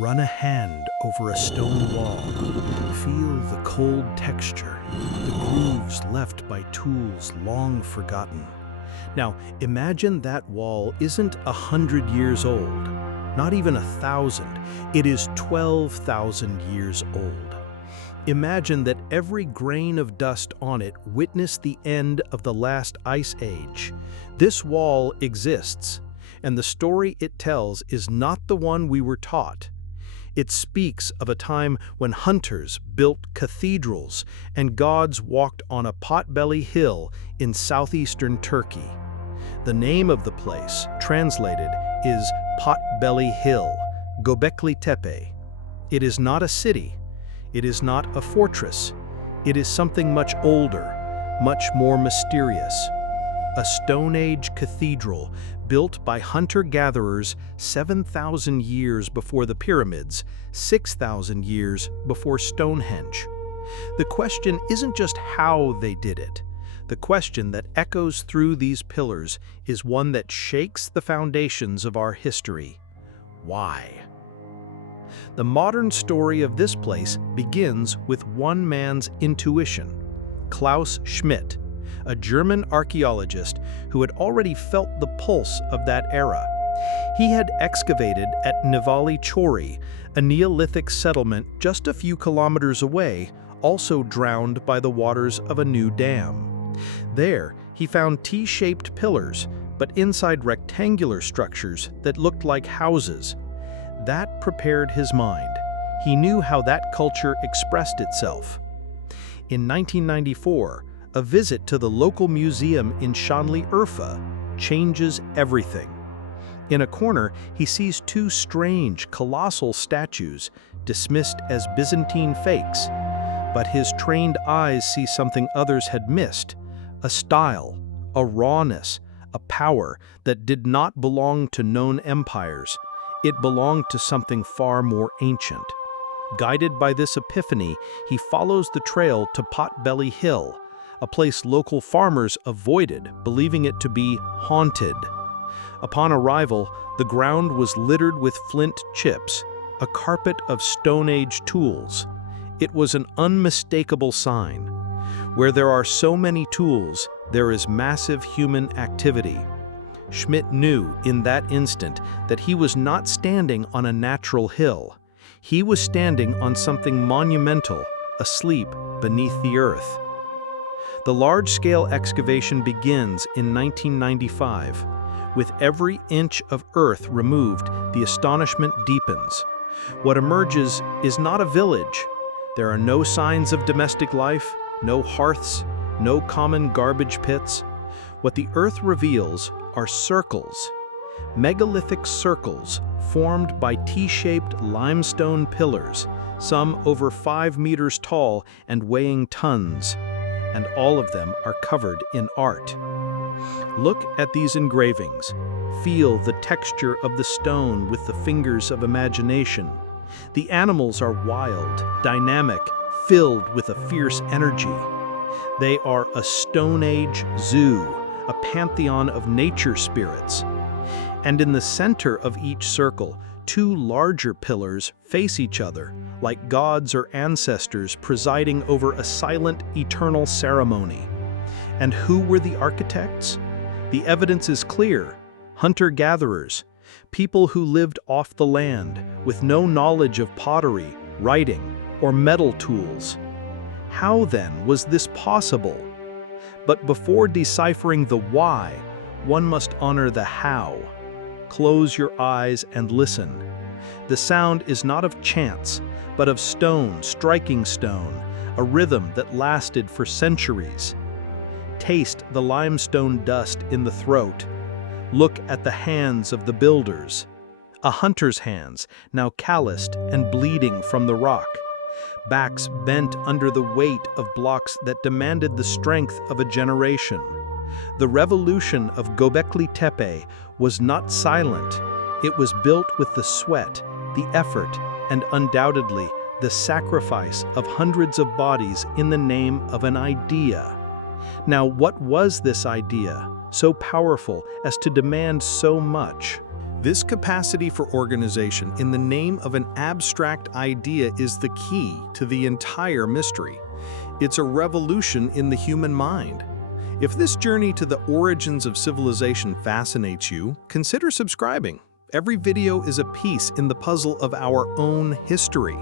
Run a hand over a stone wall. Feel the cold texture, the grooves left by tools long forgotten. Now, imagine that wall isn't 100 years old, not even 1,000. It is 12,000 years old. Imagine that every grain of dust on it witnessed the end of the last ice age. This wall exists, and the story it tells is not the one we were taught. It speaks of a time when hunters built cathedrals and gods walked on a potbelly hill in southeastern Turkey. The name of the place, translated, is Potbelly Hill, Göbekli Tepe. It is not a city. It is not a fortress. It is something much older, much more mysterious. A Stone Age cathedral built by hunter-gatherers 7,000 years before the pyramids, 6,000 years before Stonehenge. The question isn't just how they did it. The question that echoes through these pillars is one that shakes the foundations of our history. Why? The modern story of this place begins with one man's intuition, Klaus Schmidt, a German archaeologist who had already felt the pulse of that era. He had excavated at Nivali Chori, a Neolithic settlement just a few kilometers away, also drowned by the waters of a new dam. There, he found T-shaped pillars, but inside rectangular structures that looked like houses. That prepared his mind. He knew how that culture expressed itself. In 1994, a visit to the local museum in Urfa changes everything. In a corner, he sees two strange, colossal statues, dismissed as Byzantine fakes. But his trained eyes see something others had missed: a style, a rawness, a power that did not belong to known empires. It belonged to something far more ancient. Guided by this epiphany, he follows the trail to Potbelly Hill, a place local farmers avoided, believing it to be haunted. Upon arrival, the ground was littered with flint chips, a carpet of Stone Age tools. It was an unmistakable sign. Where there are so many tools, there is massive human activity. Schmidt knew in that instant that he was not standing on a natural hill. He was standing on something monumental, asleep beneath the earth. The large-scale excavation begins in 1995. With every inch of earth removed, the astonishment deepens. What emerges is not a village. There are no signs of domestic life, no hearths, no common garbage pits. What the earth reveals are circles, megalithic circles formed by T-shaped limestone pillars, some over 5 meters tall and weighing tons, and all of them are covered in art. Look at these engravings. Feel the texture of the stone with the fingers of imagination. The animals are wild, dynamic, filled with a fierce energy. They are a Stone Age zoo, a pantheon of nature spirits. And in the center of each circle, two larger pillars face each other, like gods or ancestors presiding over a silent, eternal ceremony. And who were the architects? The evidence is clear: hunter-gatherers, people who lived off the land, with no knowledge of pottery, writing, or metal tools. How then was this possible? But before deciphering the why, one must honor the how. Close your eyes and listen. The sound is not of chance, but of stone striking stone, a rhythm that lasted for centuries. Taste the limestone dust in the throat. Look at the hands of the builders. A hunter's hands, now calloused and bleeding from the rock. Backs bent under the weight of blocks that demanded the strength of a generation. The revolution of Göbekli Tepe was not silent. It was built with the sweat, the effort, and undoubtedly the sacrifice of hundreds of bodies in the name of an idea. Now, what was this idea, so powerful as to demand so much? This capacity for organization in the name of an abstract idea is the key to the entire mystery. It's a revolution in the human mind. If this journey to the origins of civilization fascinates you, consider subscribing. Every video is a piece in the puzzle of our own history.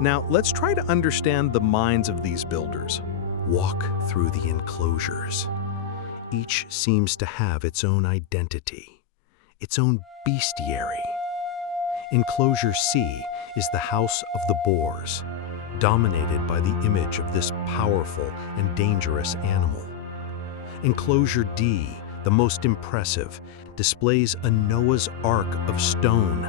Now, let's try to understand the minds of these builders. Walk through the enclosures. Each seems to have its own identity, its own bestiary. Enclosure C is the house of the boars, dominated by the image of this powerful and dangerous animal. Enclosure D, the most impressive, displays a Noah's Ark of stone.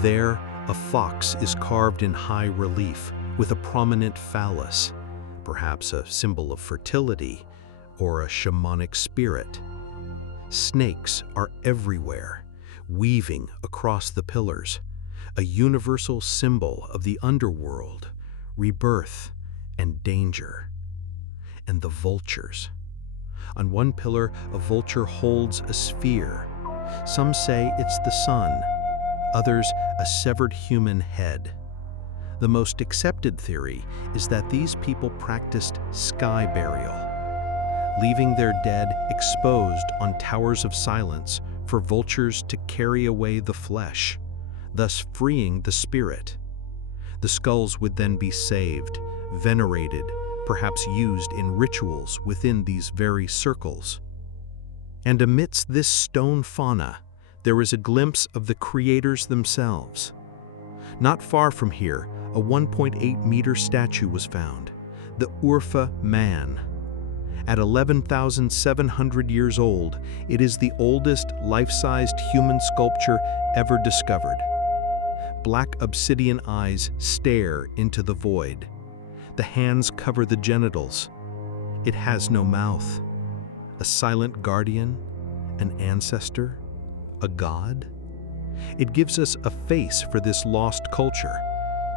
There, a fox is carved in high relief with a prominent phallus, perhaps a symbol of fertility or a shamanic spirit. Snakes are everywhere, weaving across the pillars, a universal symbol of the underworld, rebirth, and danger. And the vultures. On one pillar, a vulture holds a sphere. Some say it's the sun, others a severed human head. The most accepted theory is that these people practiced sky burial, leaving their dead exposed on towers of silence for vultures to carry away the flesh, thus freeing the spirit. The skulls would then be saved, venerated, perhaps used in rituals within these very circles. And amidst this stone fauna, there is a glimpse of the creators themselves. Not far from here, a 1.8-meter statue was found, the Urfa Man. At 11,700 years old, it is the oldest life-sized human sculpture ever discovered. Black obsidian eyes stare into the void. The hands cover the genitals. It has no mouth. A silent guardian, an ancestor, a god? It gives us a face for this lost culture,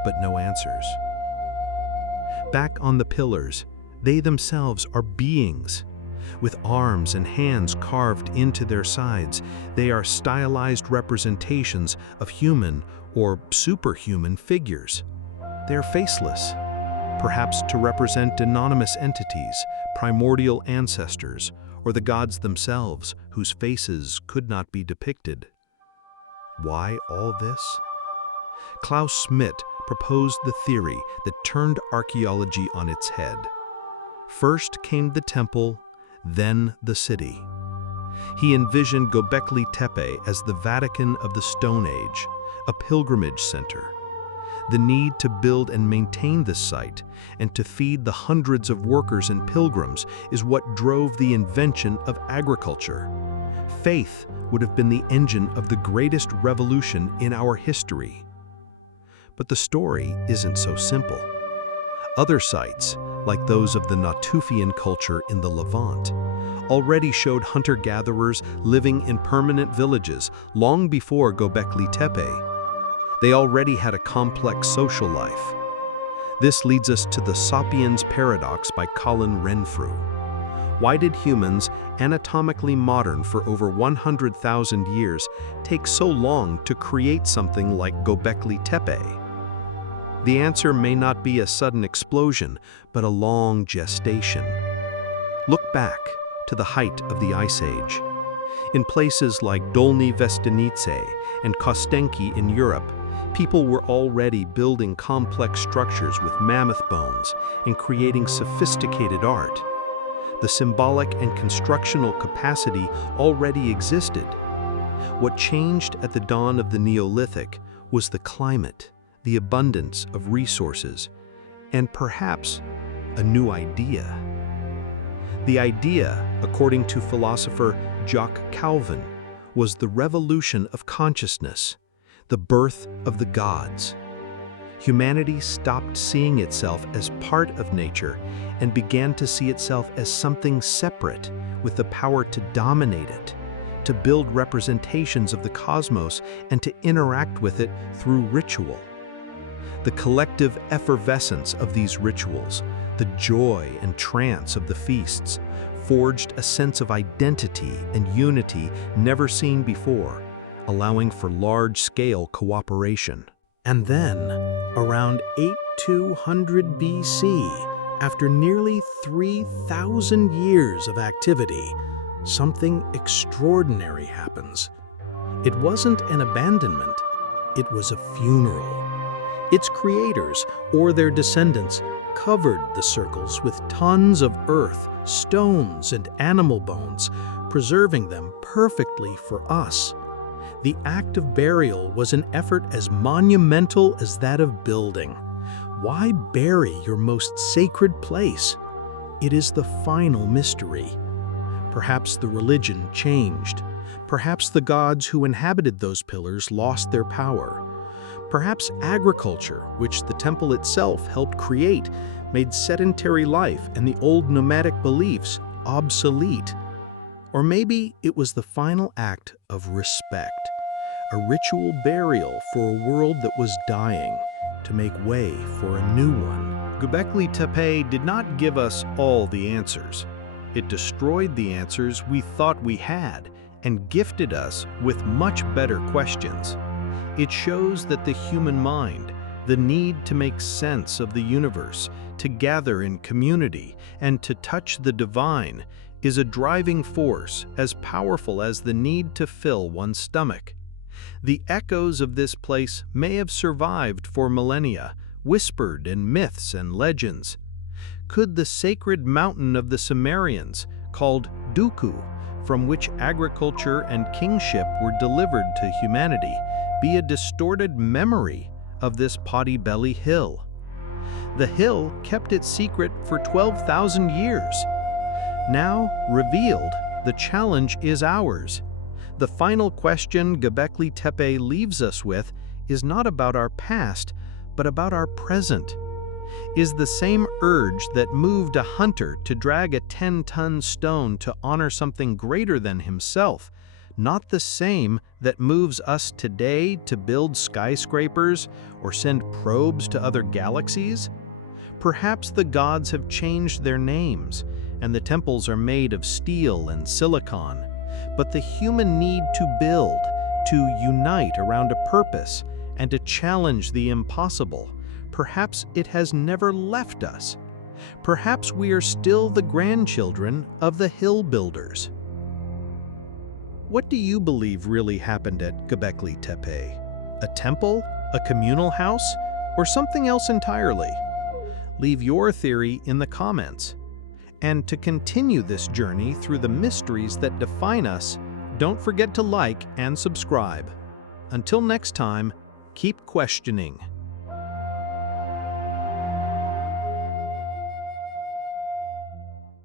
but no answers. Back on the pillars, they themselves are beings. With arms and hands carved into their sides, they are stylized representations of human or superhuman figures. They are faceless, perhaps to represent anonymous entities, primordial ancestors, or the gods themselves whose faces could not be depicted. Why all this? Klaus Schmidt proposed the theory that turned archaeology on its head. First came the temple, then the city. He envisioned Göbekli Tepe as the Vatican of the Stone Age, a pilgrimage center. The need to build and maintain this site and to feed the hundreds of workers and pilgrims is what drove the invention of agriculture. Faith would have been the engine of the greatest revolution in our history. But the story isn't so simple. Other sites, like those of the Natufian culture in the Levant, already showed hunter-gatherers living in permanent villages long before Göbekli Tepe. They already had a complex social life. This leads us to the Sapiens Paradox by Colin Renfrew. Why did humans, anatomically modern for over 100,000 years, take so long to create something like Göbekli Tepe? The answer may not be a sudden explosion, but a long gestation. Look back to the height of the Ice Age. In places like Dolny Vestinice and Kostenki in Europe, people were already building complex structures with mammoth bones and creating sophisticated art. The symbolic and constructional capacity already existed. What changed at the dawn of the Neolithic was the climate, the abundance of resources, and perhaps a new idea. The idea, according to philosopher Jacques Calvin, was the revolution of consciousness, the birth of the gods. Humanity stopped seeing itself as part of nature and began to see itself as something separate with the power to dominate it, to build representations of the cosmos and to interact with it through ritual. The collective effervescence of these rituals, the joy and trance of the feasts, forged a sense of identity and unity never seen before, allowing for large-scale cooperation. And then, around 8200 BC, after nearly 3,000 years of activity, something extraordinary happens. It wasn't an abandonment, it was a funeral. Its creators, or their descendants, covered the circles with tons of earth, stones, and animal bones, preserving them perfectly for us. The act of burial was an effort as monumental as that of building. Why bury your most sacred place? It is the final mystery. Perhaps the religion changed. Perhaps the gods who inhabited those pillars lost their power. Perhaps agriculture, which the temple itself helped create, made sedentary life and the old nomadic beliefs obsolete. Or maybe it was the final act of respect, a ritual burial for a world that was dying, to make way for a new one. Göbekli Tepe did not give us all the answers. It destroyed the answers we thought we had and gifted us with much better questions. It shows that the human mind, the need to make sense of the universe, to gather in community, and to touch the divine, is a driving force as powerful as the need to fill one's stomach. The echoes of this place may have survived for millennia, whispered in myths and legends. Could the sacred mountain of the Sumerians, called Duku, from which agriculture and kingship were delivered to humanity, be a distorted memory of this potty-belly hill? The hill kept its secret for 12,000 years. Now, revealed, the challenge is ours. The final question Göbekli Tepe leaves us with is not about our past, but about our present. Is the same urge that moved a hunter to drag a 10-ton stone to honor something greater than himself not the same that moves us today to build skyscrapers or send probes to other galaxies? Perhaps the gods have changed their names, and the temples are made of steel and silicon, but the human need to build, to unite around a purpose, and to challenge the impossible, perhaps it has never left us. Perhaps we are still the grandchildren of the hill builders. What do you believe really happened at Göbekli Tepe? A temple, a communal house, or something else entirely? Leave your theory in the comments. And to continue this journey through the mysteries that define us, don't forget to like and subscribe. Until next time, keep questioning.